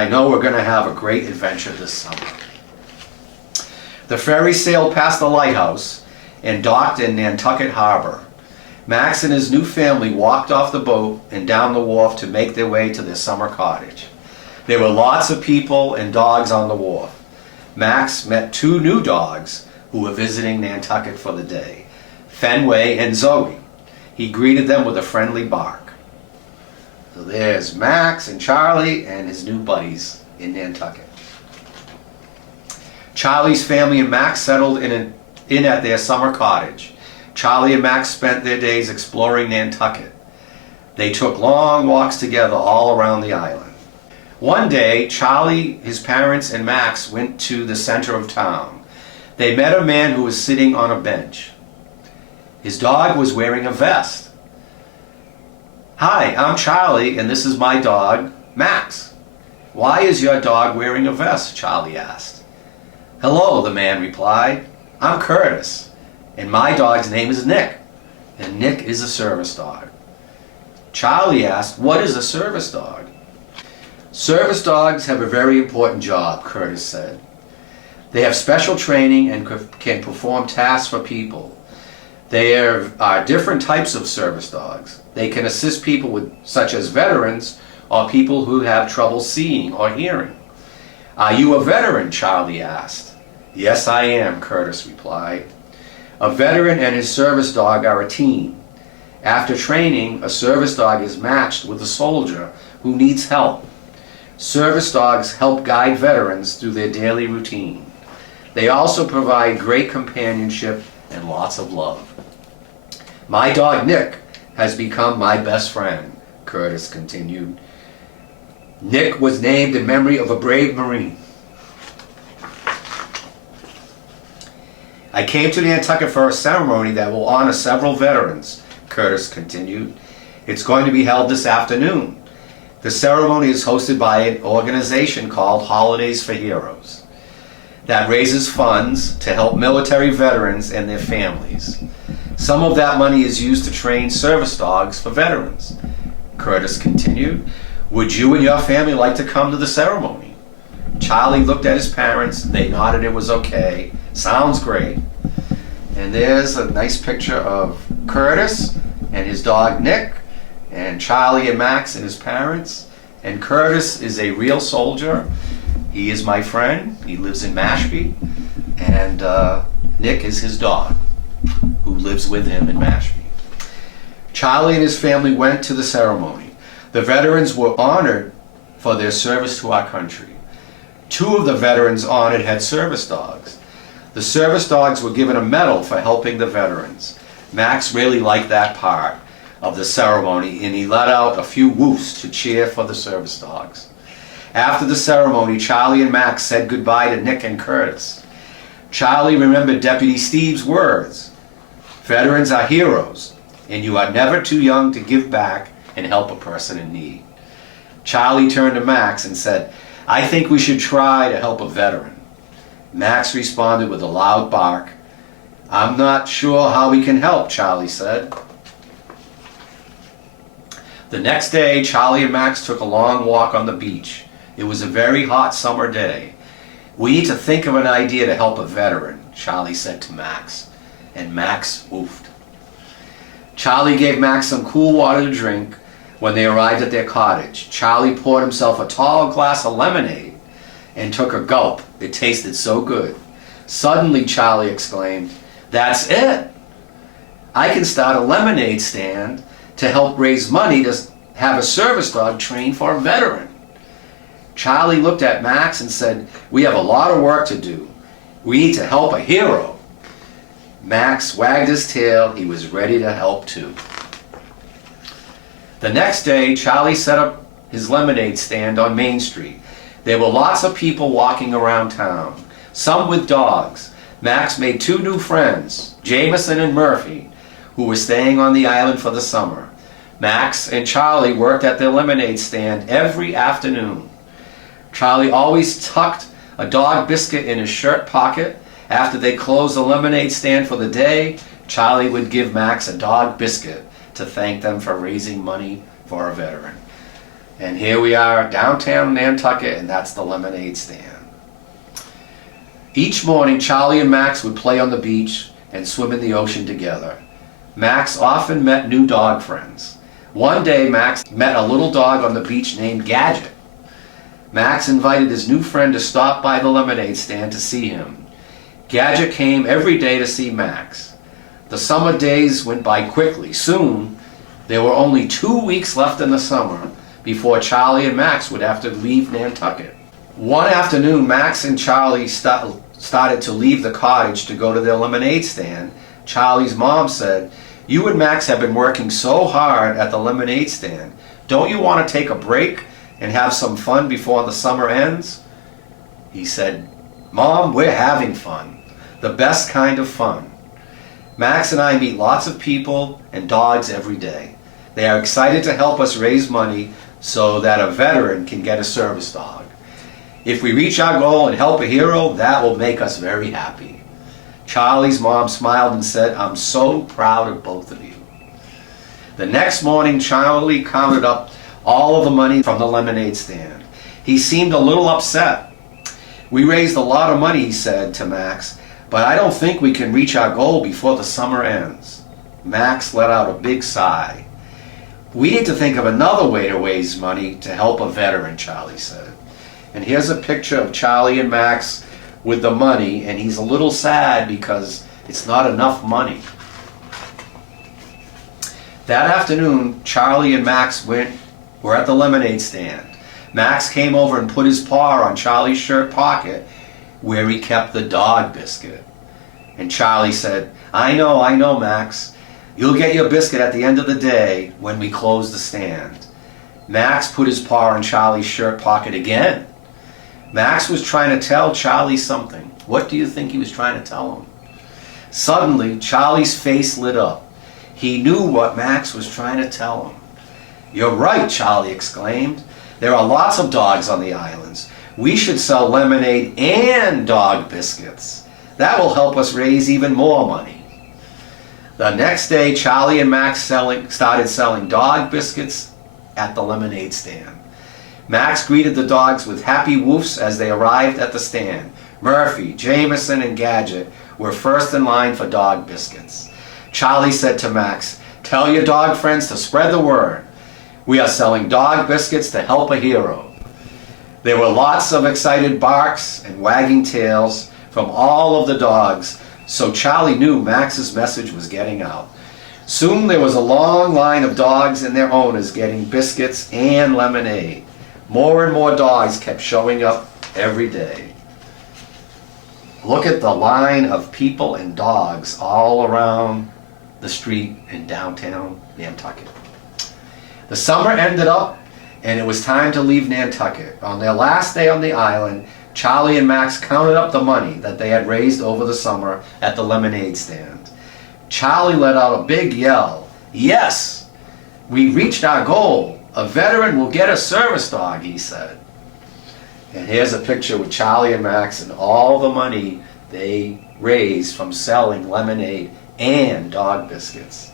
I know we're going to have a great adventure this summer. The ferry sailed past the lighthouse and docked in Nantucket Harbor. Max and his new family walked off the boat and down the wharf to make their way to their summer cottage. There were lots of people and dogs on the wharf. Max met two new dogs who were visiting Nantucket for the day, Fenway and Zoe. He greeted them with a friendly bark. So there's Max and Charlie and his new buddies in Nantucket. Charlie's family and Max settled in at their summer cottage. Charlie and Max spent their days exploring Nantucket. They took long walks together all around the island. One day, Charlie, his parents, and Max went to the center of town. They met a man who was sitting on a bench. His dog was wearing a vest. "Hi, I'm Charlie, and this is my dog, Max." "Why is your dog wearing a vest?" Charlie asked. "Hello," the man replied. "I'm Curtis, and my dog's name is Nick, and Nick is a service dog." Charlie asked, "What is a service dog?" "Service dogs have a very important job," Curtis said. "They have special training and can perform tasks for people. There are different types of service dogs. They can assist people such as veterans or people who have trouble seeing or hearing." "Are you a veteran?" Charlie asked. "Yes, I am," Curtis replied. A veteran and his service dog are a team. After training, a service dog is matched with a soldier who needs help. Service dogs help guide veterans through their daily routine. They also provide great companionship and lots of love. "My dog Nick has become my best friend," Curtis continued. "Nick was named in memory of a brave Marine." "I came to Nantucket for a ceremony that will honor several veterans," Curtis continued. "It's going to be held this afternoon. The ceremony is hosted by an organization called Holidays for Heroes that raises funds to help military veterans and their families. Some of that money is used to train service dogs for veterans." Curtis continued. "Would you and your family like to come to the ceremony?" Charlie looked at his parents. They nodded it was okay. "Sounds great." And there's a nice picture of Curtis and his dog Nick, and Charlie and Max and his parents. And Curtis is a real soldier. He is my friend. He lives in Mashpee. And Nick is his dog, who lives with him in Mashpee. Charlie and his family went to the ceremony. The veterans were honored for their service to our country. Two of the veterans honored had service dogs. The service dogs were given a medal for helping the veterans. Max really liked that part of the ceremony, and he let out a few woofs to cheer for the service dogs. After the ceremony, Charlie and Max said goodbye to Nick and Curtis. Charlie remembered Deputy Steve's words: "Veterans are heroes, and you are never too young to give back and help a person in need." Charlie turned to Max and said, "I think we should try to help a veteran." Max responded with a loud bark. "I'm not sure how we can help," Charlie said. The next day, Charlie and Max took a long walk on the beach. It was a very hot summer day. "We need to think of an idea to help a veteran," Charlie said to Max, and Max oofed. Charlie gave Max some cool water to drink. When they arrived at their cottage, Charlie poured himself a tall glass of lemonade and took a gulp. It tasted so good. Suddenly, Charlie exclaimed, "That's it! I can start a lemonade stand to help raise money to have a service dog trained for a veteran." Charlie looked at Max and said, "We have a lot of work to do. We need to help a hero." Max wagged his tail. He was ready to help too. The next day, Charlie set up his lemonade stand on Main Street. There were lots of people walking around town, some with dogs. Max made two new friends, Jameson and Murphy, who were staying on the island for the summer. Max and Charlie worked at their lemonade stand every afternoon. Charlie always tucked a dog biscuit in his shirt pocket. After they closed the lemonade stand for the day, Charlie would give Max a dog biscuit to thank them for raising money for a veteran. And here we are, downtown Nantucket, and that's the lemonade stand. Each morning, Charlie and Max would play on the beach and swim in the ocean together. Max often met new dog friends. One day, Max met a little dog on the beach named Gadget. Max invited his new friend to stop by the lemonade stand to see him. Gadget came every day to see Max. The summer days went by quickly. Soon, there were only 2 weeks left in the summer before Charlie and Max would have to leave Nantucket. One afternoon, Max and Charlie started to leave the cottage to go to their lemonade stand. Charlie's mom said, "You and Max have been working so hard at the lemonade stand. Don't you want to take a break and have some fun before the summer ends?" He said, "Mom, we're having fun. The best kind of fun. Max and I meet lots of people and dogs every day. They are excited to help us raise money so that a veteran can get a service dog. If we reach our goal and help a hero, that will make us very happy." Charlie's mom smiled and said, "I'm so proud of both of you." The next morning, Charlie counted up all of the money from the lemonade stand. He seemed a little upset. "We raised a lot of money," he said to Max, "but I don't think we can reach our goal before the summer ends." Max let out a big sigh. "We need to think of another way to raise money to help a veteran," Charlie said. And here's a picture of Charlie and Max with the money, and he's a little sad because it's not enough money. That afternoon, Charlie and Max were at the lemonade stand. Max came over and put his paw on Charlie's shirt pocket where he kept the dog biscuit. And Charlie said, I know, Max. You'll get your biscuit at the end of the day when we close the stand." Max put his paw on Charlie's shirt pocket again. Max was trying to tell Charlie something. What do you think he was trying to tell him? Suddenly, Charlie's face lit up. He knew what Max was trying to tell him. "You're right," Charlie exclaimed. "There are lots of dogs on the islands. We should sell lemonade and dog biscuits. That will help us raise even more money." The next day, Charlie and Max started selling dog biscuits at the lemonade stand. Max greeted the dogs with happy woofs as they arrived at the stand. Murphy, Jameson, and Gadget were first in line for dog biscuits. Charlie said to Max, "Tell your dog friends to spread the word. We are selling dog biscuits to help a hero." There were lots of excited barks and wagging tails from all of the dogs, so Charlie knew Max's message was getting out. Soon there was a long line of dogs and their owners getting biscuits and lemonade. More and more dogs kept showing up every day. Look at the line of people and dogs all around the street in downtown Nantucket. The summer ended up and it was time to leave Nantucket. On their last day on the island, Charlie and Max counted up the money that they had raised over the summer at the lemonade stand. Charlie let out a big yell. "Yes, we reached our goal. A veteran will get a service dog," he said. And here's a picture with Charlie and Max and all the money they raised from selling lemonade and dog biscuits.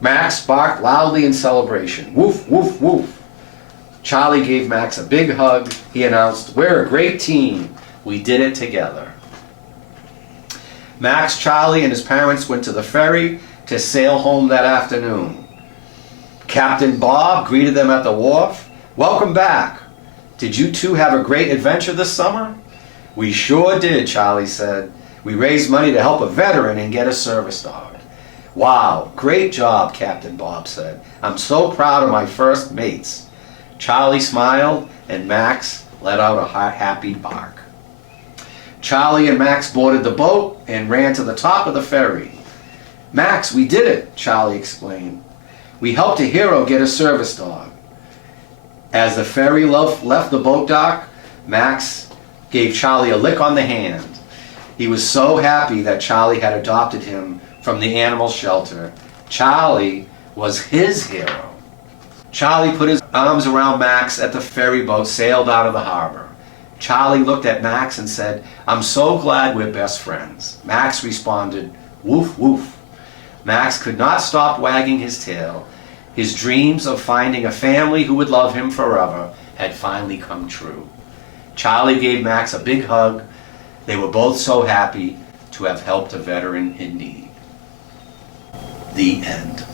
Max barked loudly in celebration. "Woof, woof, woof." Charlie gave Max a big hug. He announced, "We're a great team. We did it together." Max, Charlie, and his parents went to the ferry to sail home that afternoon. Captain Bob greeted them at the wharf. "Welcome back. Did you two have a great adventure this summer?" "We sure did," Charlie said. "We raised money to help a veteran and get a service dog." "Wow, great job," Captain Bob said. "I'm so proud of my first mates." Charlie smiled and Max let out a happy bark. Charlie and Max boarded the boat and ran to the top of the ferry. "Max, we did it," Charlie exclaimed. "We helped a hero get a service dog." As the ferry left the boat dock, Max gave Charlie a lick on the hand. He was so happy that Charlie had adopted him from the animal shelter. Charlie was his hero. Charlie put his arms around Max as the ferry boat sailed out of the harbor. Charlie looked at Max and said, "I'm so glad we're best friends." Max responded, "Woof, woof." Max could not stop wagging his tail. His dreams of finding a family who would love him forever had finally come true. Charlie gave Max a big hug. They were both so happy to have helped a veteran in need. The end.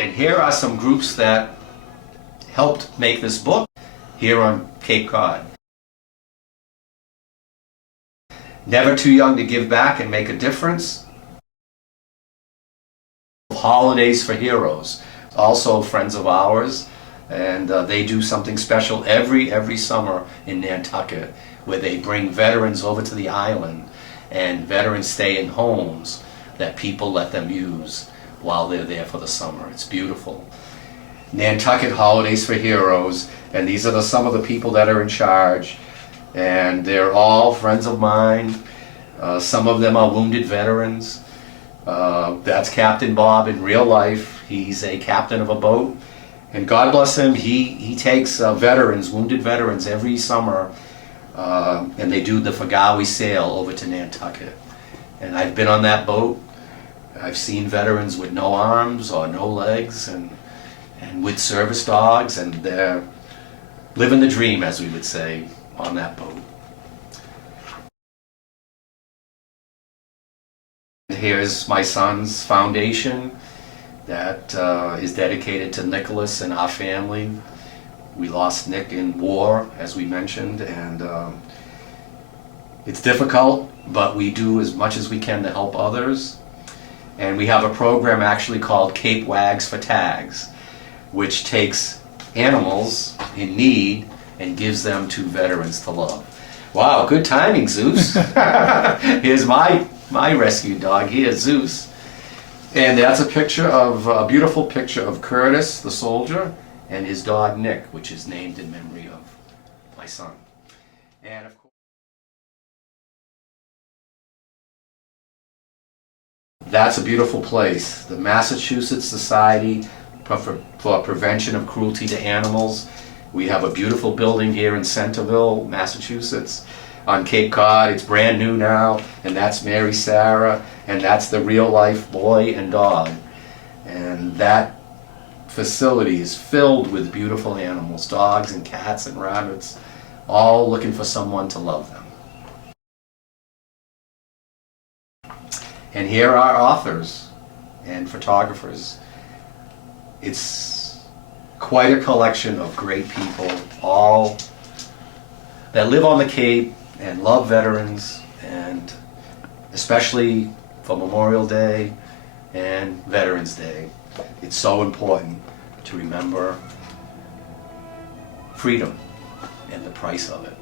And here are some groups that helped make this book here on Cape Cod. Never Too Young to Give Back and Make a Difference. Holidays for Heroes, also friends of ours, and they do something special every summer in Nantucket, where they bring veterans over to the island, and veterans stay in homes that people let them use while they're there for the summer. It's beautiful. Nantucket Holidays for Heroes, and these are some of the people that are in charge, and they're all friends of mine. Some of them are wounded veterans. That's Captain Bob in real life. He's a captain of a boat, and God bless him, he takes veterans, wounded veterans, every summer, and they do the Fagawi sail over to Nantucket. And I've been on that boat. I've seen veterans with no arms or no legs, and with service dogs, and they're living the dream, as we would say, on that boat. Here's my son's foundation that is dedicated to Nicholas and our family. We lost Nick in war, as we mentioned, and it's difficult, but we do as much as we can to help others. And we have a program actually called Cape Wags for Tags, which takes animals in need and gives them to veterans to love. Wow, good timing, Zeus. Here's my rescue dog here, Zeus. And that's a beautiful picture of Curtis, the soldier, and his dog Nick, which is named in memory of my son. And of course, that's a beautiful place. The Massachusetts Society for Prevention of Cruelty to Animals. We have a beautiful building here in Centerville, Massachusetts, on Cape Cod. It's brand new now, and that's Mary Sarah, and that's the real life boy and dog. And that facility is filled with beautiful animals, dogs and cats and rabbits, all looking for someone to love them. And here are authors and photographers. It's quite a collection of great people, all that live on the Cape and love veterans, and especially for Memorial Day and Veterans Day. It's so important to remember freedom and the price of it.